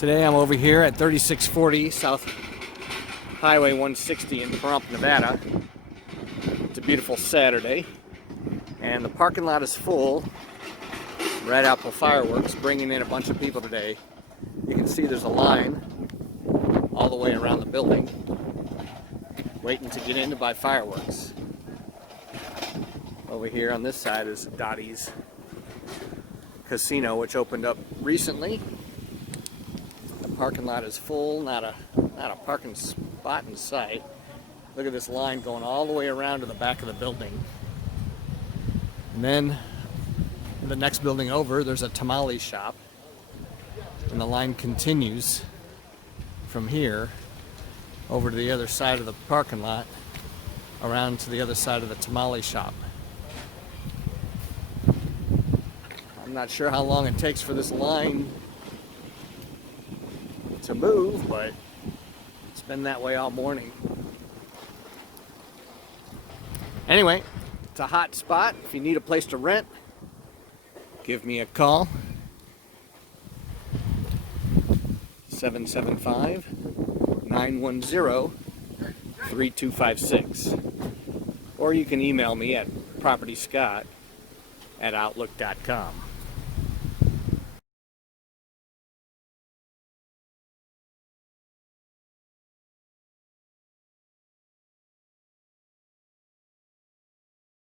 Today I'm over here at 3640 South Highway 160 in Pahrump, Nevada. It's a beautiful Saturday, and the parking lot is full. Red Apple Fireworks bringing in a bunch of people today. You can see there's a line all the way around the building waiting to get in to buy fireworks. Over here on this side is Dottie's Casino, which opened up recently. The parking lot is full, not a parking spot in sight. Look at this line going all the way around to the back of the building. And then the next building over, there's a tamale shop. And the line continues from here over to the other side of the parking lot, around to the other side of the tamale shop. I'm not sure how long it takes for this line to move, but it's been that way all morning. Anyway, it's a hot spot. If you need a place to rent, give me a call. 775-910-3256. Or you can email me at propertyscott@outlook.com.